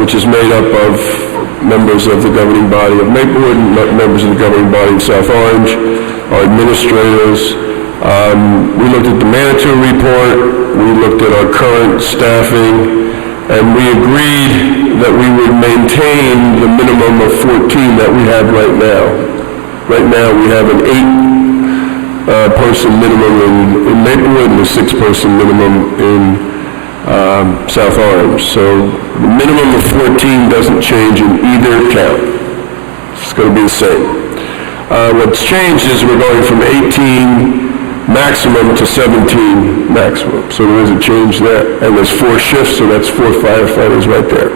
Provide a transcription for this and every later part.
which is made up of members of the governing body of Maplewood, members of the governing body of South Orange, our administrators. We looked at the manager report, we looked at our current staffing, and we agreed that we would maintain the minimum of 14 that we have right now. Right now we have an 8-person minimum in Maplewood and a 6-person minimum in South Orange. So the minimum of 14 doesn't change in either count. It's going to be the same. What's changed is we're going from 18 maximum to 17 maximum. So there is a change there. And there's 4 shifts, so that's 4 firefighters right there.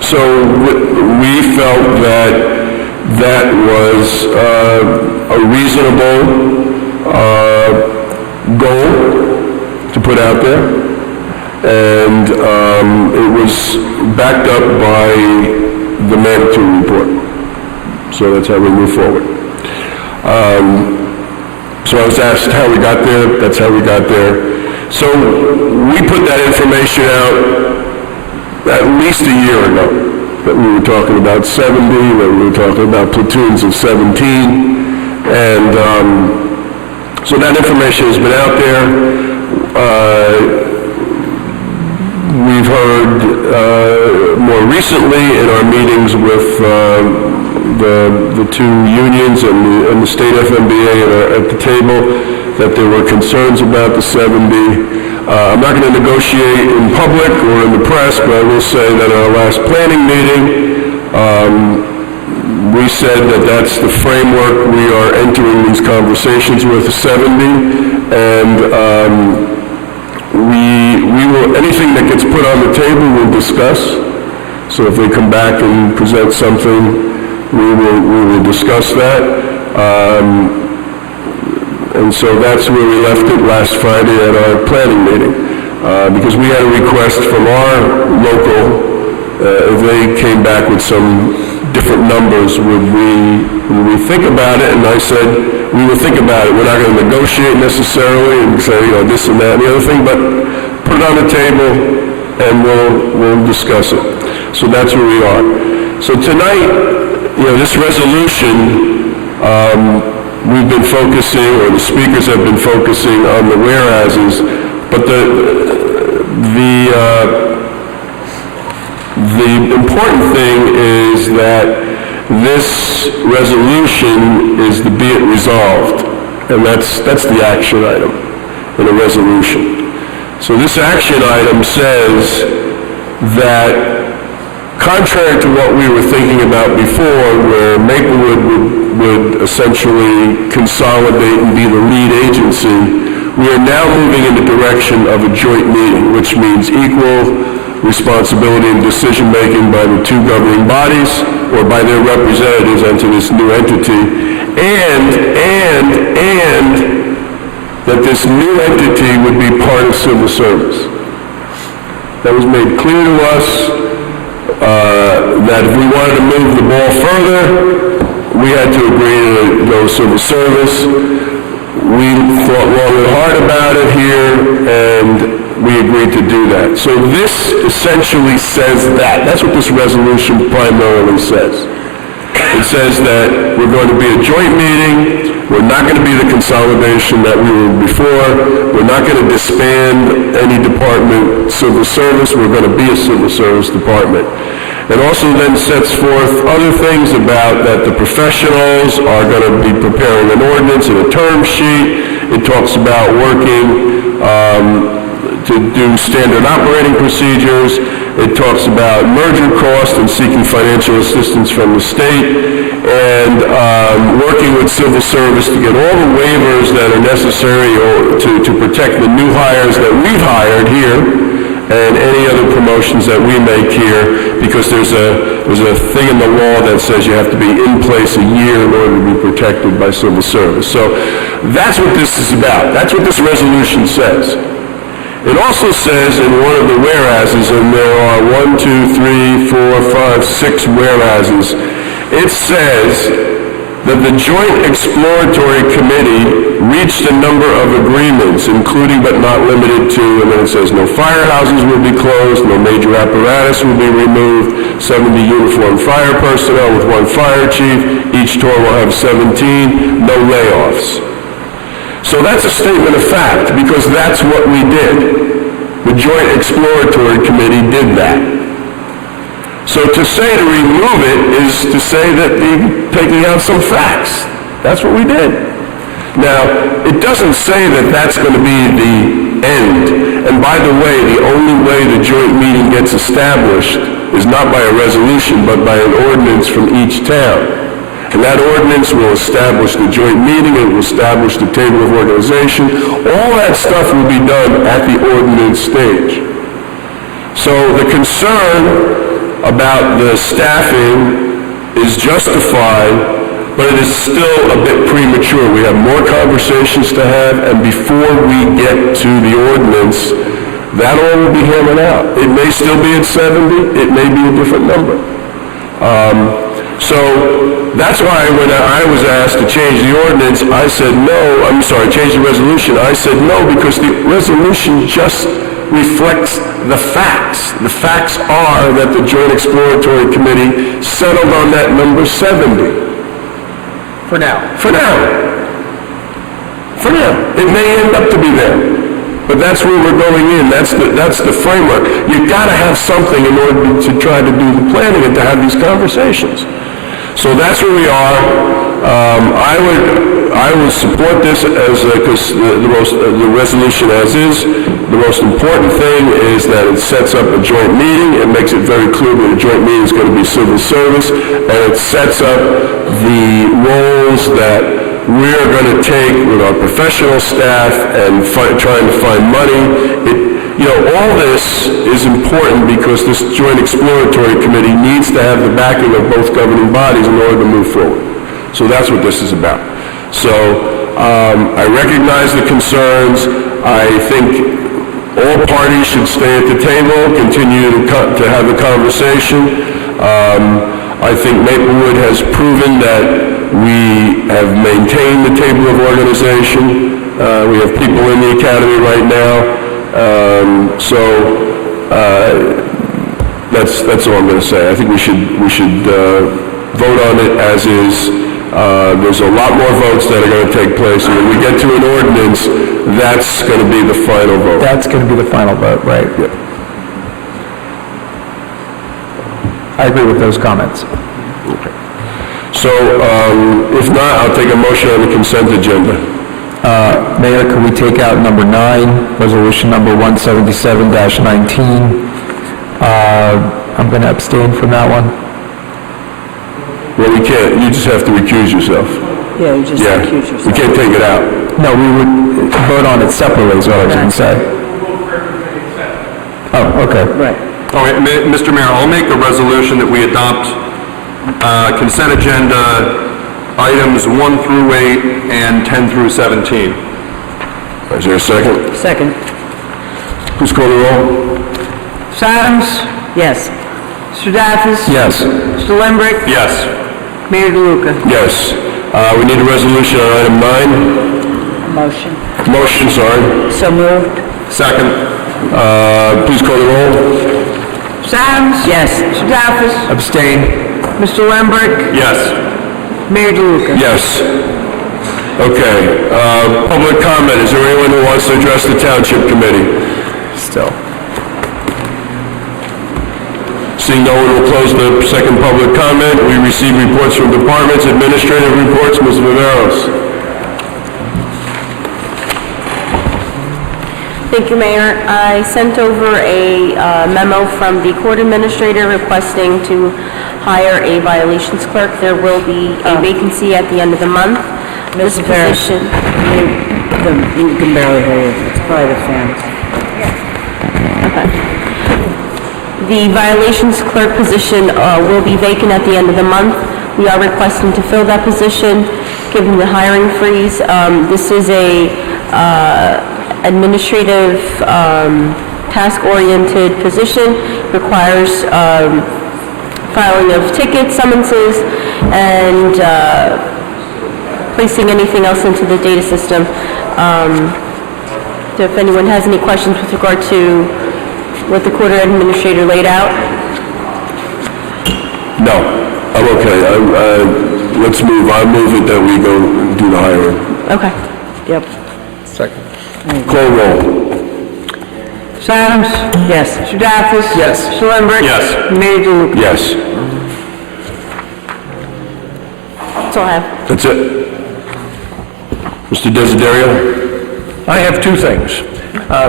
So we felt that was a reasonable goal to put out there. And it was backed up by the mandatory report. So that's how we move forward. So I was asked how we got there. That's how we got there. So we put that information out at least a year ago, that we were talking about 70, that we were talking about platoons of 17. And so that information has been out there. We've heard more recently in our meetings with the 2 unions and the state FMBA at the table that there were concerns about the 70. I'm not going to negotiate in public or in the press, but I will say that at our last planning meeting, we said that that's the framework we are entering these conversations with, 70, and we will, anything that gets put on the table we'll discuss. So if they come back and present something, we will discuss that. And so that's where we left it last Friday at our planning meeting. Because we had a request from our local, they came back with some different numbers. Would we think about it? And I said, we will think about it. We're not going to negotiate necessarily and say, this and that and the other thing, but put it on the table and we'll discuss it. So that's where we are. So tonight, this resolution, we've been focusing, or the speakers have been focusing on the whereases, but the important thing is that this resolution is the be it resolved, and that's the action item in a resolution. So this action item says that contrary to what we were thinking about before, where Maplewood would essentially consolidate and be the lead agency, we are now moving in the direction of a joint meeting, which means equal responsibility and decision-making by the 2 governing bodies or by their representatives into this new entity, and that this new entity would be part of civil service. That was made clear to us. That if we wanted to move the ball further, we had to agree to go civil service. We thought long and hard about it here, and we agreed to do that. So this essentially says that. That's what this resolution primarily says. It says that we're going to be a joint meeting. We're not going to be the consolidation that we were before. We're not going to disband any department, civil service. We're going to be a civil service department. It also then sets forth other things about that the professionals are going to be preparing an ordinance and a term sheet. It talks about working to do standard operating procedures. It talks about merger costs and seeking financial assistance from the state, and working with civil service to get all the waivers that are necessary to protect the new hires that we've hired here and any other promotions that we make here, because there's a thing in the law that says you have to be in place a year in order to be protected by civil service. So that's what this is about. That's what this resolution says. It also says in one of the whereases, and there are 1, 2, 3, 4, 5, 6 whereases, it says that the Joint Exploratory Committee reached a number of agreements, including but not limited to, and then it says no firehouses will be closed, no major apparatus will be removed, 70 uniformed fire personnel with 1 fire chief, each tour will have 17, no layoffs. So that's a statement of fact, because that's what we did. The Joint Exploratory Committee did that. So to say to remove it is to say that they're taking out some facts. That's what we did. Now, it doesn't say that that's going to be the end. And by the way, the only way the joint meeting gets established is not by a resolution, but by an ordinance from each town. And that ordinance will establish the joint meeting, it will establish the table of organization. All that stuff will be done at the ordinance stage. So the concern about the staffing is justified, but it is still a bit premature. We have more conversations to have, and before we get to the ordinance, that all will be hammered out. It may still be at 70, it may be a different number. So that's why when I was asked to change the ordinance, I said no, change the resolution. I said no, because the resolution just reflects the facts. The facts are that the Joint Exploratory Committee settled on that number 70. For now. For now. For now. It may end up to be there. But that's where we're going in. That's the framework. You've got to have something in order to try to do the planning and to have these conversations. So that's where we are. I would support this as because the resolution as is. The most important thing is that it sets up a joint meeting. It makes it very clear that a joint meeting is going to be civil service, and it sets up the roles that we're going to take with our professional staff and trying to find money. All this is important because this Joint Exploratory Committee needs to have the backing of both governing bodies in order to move forward. So that's what this is about. So I recognize the concerns. I think all parties should stay at the table, continue to have the conversation. I think Maplewood has proven that we have maintained the table of organization. We have people in the academy right now. That's all I'm going to say. I think we should vote on it as is. There's a lot more votes that are going to take place, and when we get to an ordinance, that's going to be the final vote. That's going to be the final vote, right? Yeah. I agree with those comments. Okay. So, if not, I'll take a motion on the consent agenda. Mayor, could we take out number 9, resolution number 177-19? I'm going to abstain from that one. Well, we can't. You just have to recuse yourself. Yeah, you just recuse yourself. We can't take it out. No, we would vote on it separately, is what I was going to say. Oh, okay. Right. All right, Mr. Mayor, I'll make a resolution that we adopt consent agenda items 1 through 8 and 10 through 17. Is there a second? Second. Please call the roll. Adams? Yes. Mr. Daffis? Yes. Mr. Lembrick? Yes. Mayor DeLuca? Yes. We need a resolution on item 9. Motion. Motion, sorry. So moved. Second. Please call the roll. Adams? Yes. Mr. Daffis? Abstain. Mr. Lembrick? Yes. Mayor DeLuca? Yes. Okay. Public comment. Is there anyone who wants to address the Township Committee? Still. Seeing no one, will close the second public comment. We receive reports from departments, administrative reports. Ms. Viveros. Thank you, Mayor. I sent over a memo from the court administrator requesting to hire a violations clerk. There will be a vacancy at the end of the month. This position... You can barely hear you. It's probably the fan. Okay. The violations clerk position will be vacant at the end of the month. We are requesting to fill that position, given the hiring freeze. This is a administrative, task-oriented position, requires filing of tickets, summonses, and placing anything else into the data system. So if anyone has any questions with regard to what the court administrator laid out? No, I'm okay. Let's move, I move it that we go do the hiring. Okay. Yep. Second. Call roll. Mr. Adams? Yes. Mr. Daffis? Yes. Mr. Lambert? Yes. Mayor DeLuca? Yes, That's all I have. that's it. Mr. Desiderio? I have two things.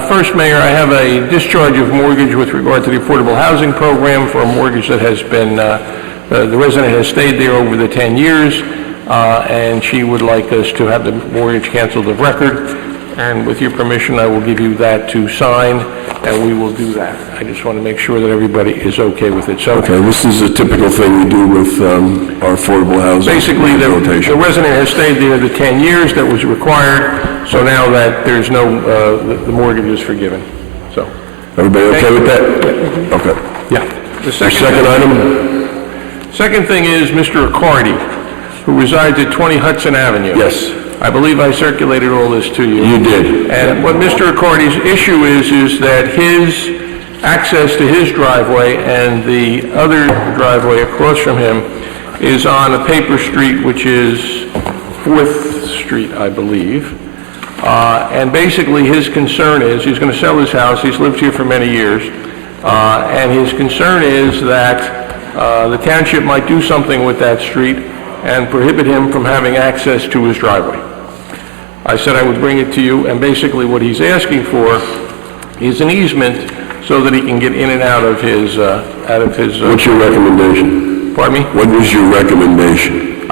First, Mayor, I have a discharge of mortgage with regard to the Affordable Housing Program for a mortgage that has been, the resident has stayed there over the 10 years, and she would like us to have the mortgage canceled of record. And with your permission, I will give you that to sign, and we will do that. I just want to make sure that everybody is okay with it. So Okay, this is a typical thing we do with our affordable housing. basically, the rehabilitation. resident has stayed there the 10 years that was required, so now that there's no, the mortgage is forgiven. So, Everybody okay with that? Okay. yeah. The The second item? Second thing is Mr. Accardi, who resides at 20 Hudson Avenue. Yes, I believe I circulated all this to you. you did. And what Mr. Accardi's issue is that his access to his driveway and the other driveway across from him is on a paper street, which is 4th Street, I believe. And basically, his concern is, he's going to sell his house, he's lived here for many years, and his concern is that the township might do something with that street and prohibit him from having access to his driveway. I said I would bring it to you, and basically what he's asking for is an easement so that he can get in and out of his, What's your recommendation? pardon me? What was your recommendation?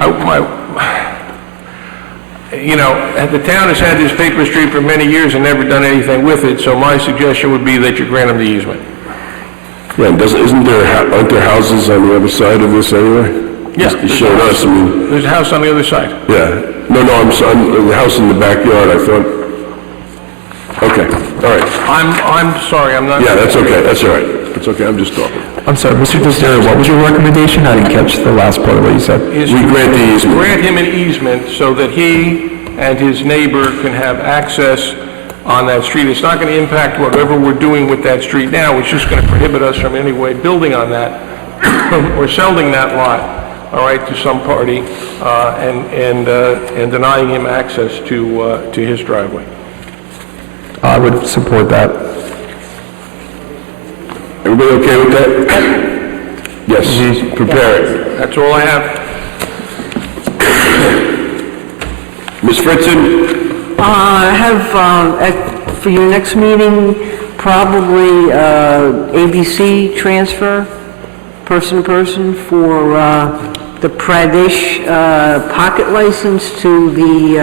The town has had this paper street for many years and never done anything with it, so my suggestion would be that you grant him the easement. Yeah, aren't there houses on the other side of this anyway? Yeah. You showed us, I mean, There's a house on the other side. yeah. No, I'm the house in the backyard, I thought. Okay, all right. I'm sorry, I'm not... Yeah, that's okay, that's all right. That's okay, I'm just talking. I'm sorry, Mr. Desiderio, what was your recommendation? I didn't catch the last part of what you said. is We to grant the easement. grant him an easement so that he and his neighbor can have access on that street. It's not going to impact whatever we're doing with that street now. It's just going to prohibit us from any way building on that or selling that lot, all right, to some party, and denying him access to his driveway. I would support that. Everybody okay with that? Yes, prepare it. That's all I have. Ms. Fritzen? I have, for your next meeting, probably ABC transfer, person-to-person, for the Pradesh pocket license to the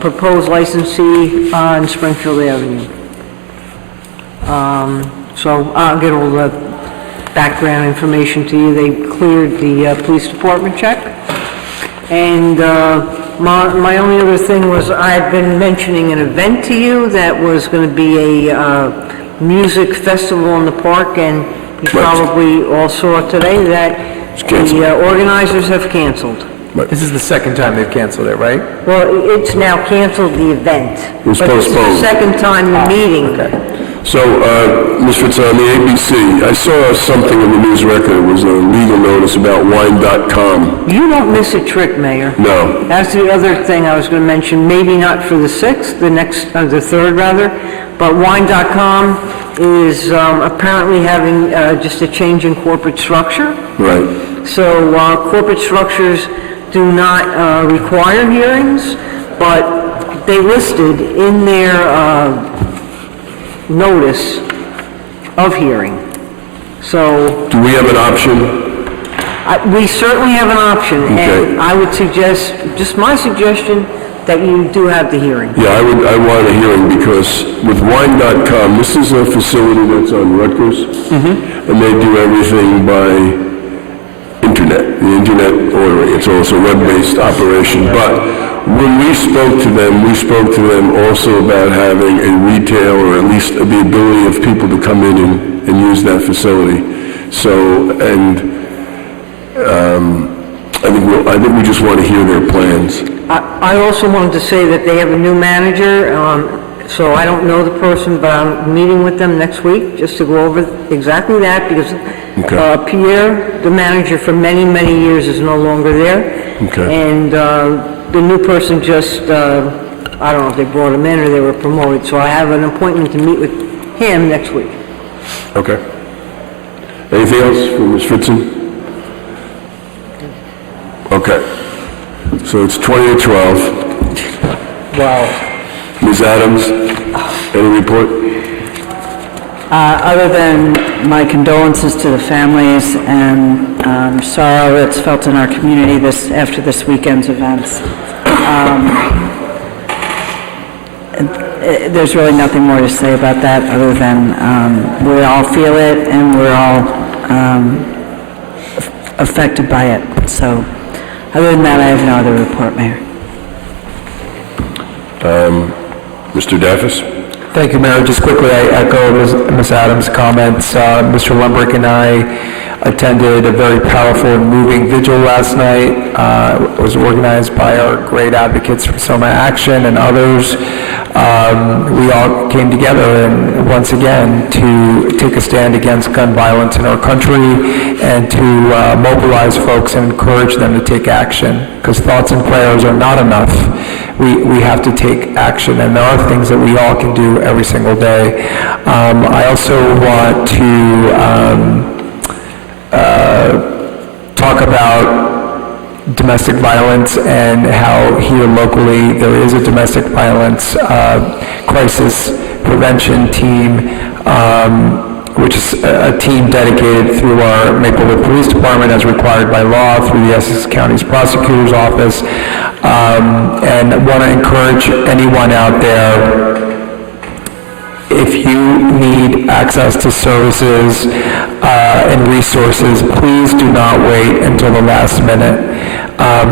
proposed licensee on Springfield Avenue. So I'll get all the background information to you. They cleared the police department check. And my only other thing was, I had been mentioning an event to you that was going to be a music festival in the park, and you probably all saw today that canceled. the organizers have canceled. This is the second time they've canceled it, right? Well, it's now canceled, the event. It was But it's postponed. the second time the meeting. So, Ms. Fritzen, on the ABC, I saw something in the news record, it was a legal notice about wine.com. You don't miss a trick, Mayor. No. That's the other thing I was going to mention, maybe not for the 6th, the 3rd rather, but wine.com is apparently having just a change in corporate structure. Right. So corporate structures do not require hearings, but they listed in their notice of hearing. So Do we have an option? we certainly have an option, Okay. and I would suggest, just my suggestion, that you do have the hearing. Yeah, I want a hearing because with wine.com, this is a facility that's on Rutgers, and they do everything by internet, the internet ordering. It's also a web-based operation. But when we spoke to them also about having a retail, or at least the ability of people to come in and use that facility. So, and I think we just want to hear their plans. I also wanted to say that they have a new manager, so I don't know the person, but I'm meeting with them next week just to go over exactly that, because Pierre, the manager for many, many years, is no longer there. Okay. And the new person just, I don't know if they brought him in or they were promoted, so I have an appointment to meet with him next week. Okay. Anything else from Ms. Fritzen? Okay. So it's 20 to 12. Wow. Ms. Adams, any report? Other than my condolences to the families and sorrow that's felt in our community after this weekend's events, there's really nothing more to say about that other than we all feel it and we're all affected by it. So other than that, I have no other report, Mayor. Mr. Daffis? Thank you, Mayor. Just quickly, I echo Ms. Adams' comments. Mr. Lundberg and I attended a very powerful and moving vigil last night. It was organized by our great advocates from Soma Action and others. We all came together and once again to take a stand against gun violence in our country and to mobilize folks and encourage them to take action, because thoughts and prayers are not enough. We have to take action, and there are things that we all can do every single day. I also want to talk about domestic violence and how here locally there is a domestic violence crisis prevention team, which is a team dedicated through our Maplewood Police Department as required by law through the Essex County's Prosecutor's Office. And I want to encourage anyone out there, if you need access to services and resources, please do not wait until the last minute.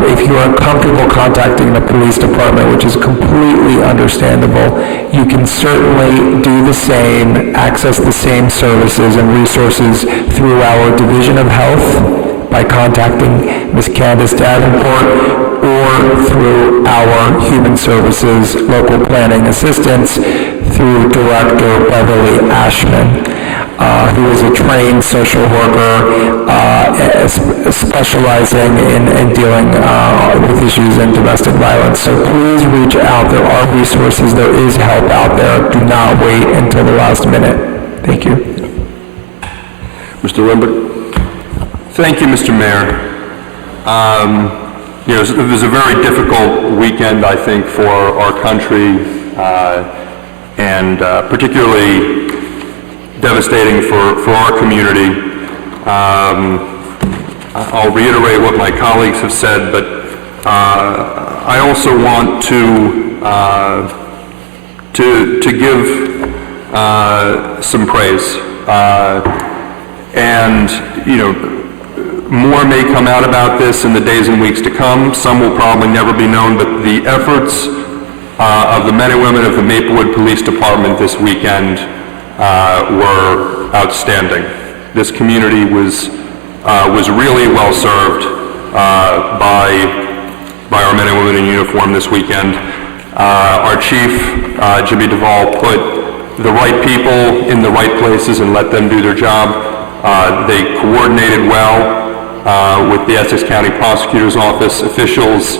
If you are comfortable contacting the police department, which is completely understandable, you can certainly do the same, access the same services and resources through our Division of Health by contacting Ms. Candace Davenport, or through our Human Services Local Planning Assistance through Director Beverly Ashman, who is a trained social worker specializing in dealing with issues in domestic violence. So please reach out. There are resources. There is help out there. Do not wait until the last minute. Thank you. Mr. Lambert? Thank you, Mr. Mayor. You know, it was a very difficult weekend, I think, for our country, and particularly devastating for our community. I'll reiterate what my colleagues have said, but I also want to give some praise, and you know, more may come out about this in the days and weeks to come. Some will probably never be known, but the efforts of the men and women of the Maplewood Police Department this weekend were outstanding. This community was really well served by our men and women in uniform this weekend. Our chief, Jimmy Duvall, put the right people in the right places and let them do their job. They coordinated well with the Essex County Prosecutor's Office officials,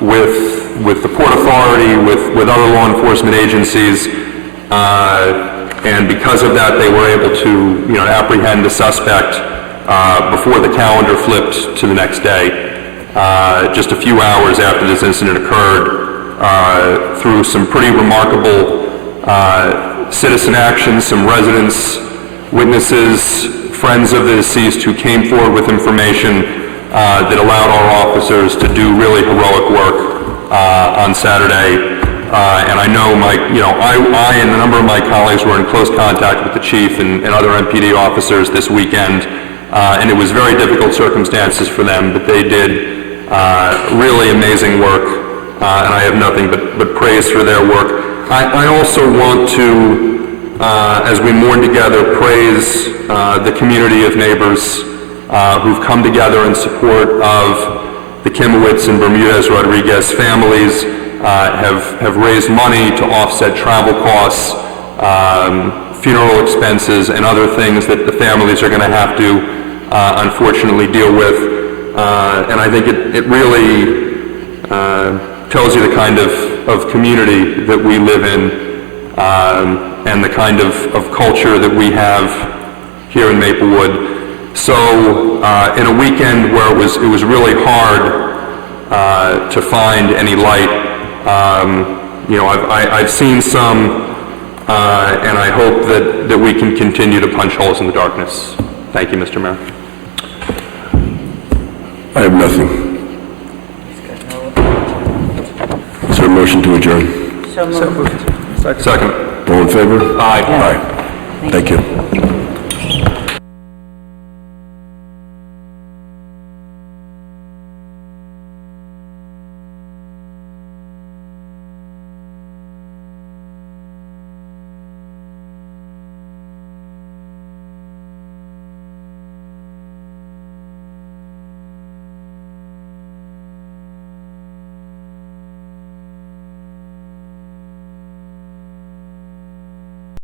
with the Port Authority, with other law enforcement agencies, and because of that, they were able to, apprehend the suspect before the calendar flipped to the next day. Just a few hours after this incident occurred, through some pretty remarkable citizen action, some residents, witnesses, friends of the deceased who came forward with information that allowed our officers to do really heroic work on Saturday. And I know I and a number of my colleagues were in close contact with the chief and other MPD officers this weekend, and it was very difficult circumstances for them, but they did really amazing work, and I have nothing but praise for their work. I also want to, as we mourn together, praise the community of neighbors who've come together in support of the Kimowitz and Bermudez-Rodriguez families, have raised money to offset travel costs, funeral expenses, and other things that the families are going to have to unfortunately deal with. And I think it really tells you the kind of community that we live in, and the kind of culture that we have here in Maplewood. So in a weekend where it was really hard to find any light, I've seen some, and I hope that we can continue to punch holes in the darkness. Thank you, Mr. Mayor. I have nothing. Is there a motion to adjourn? So moved. Second. All in favor? Aye. Aye. Thank you.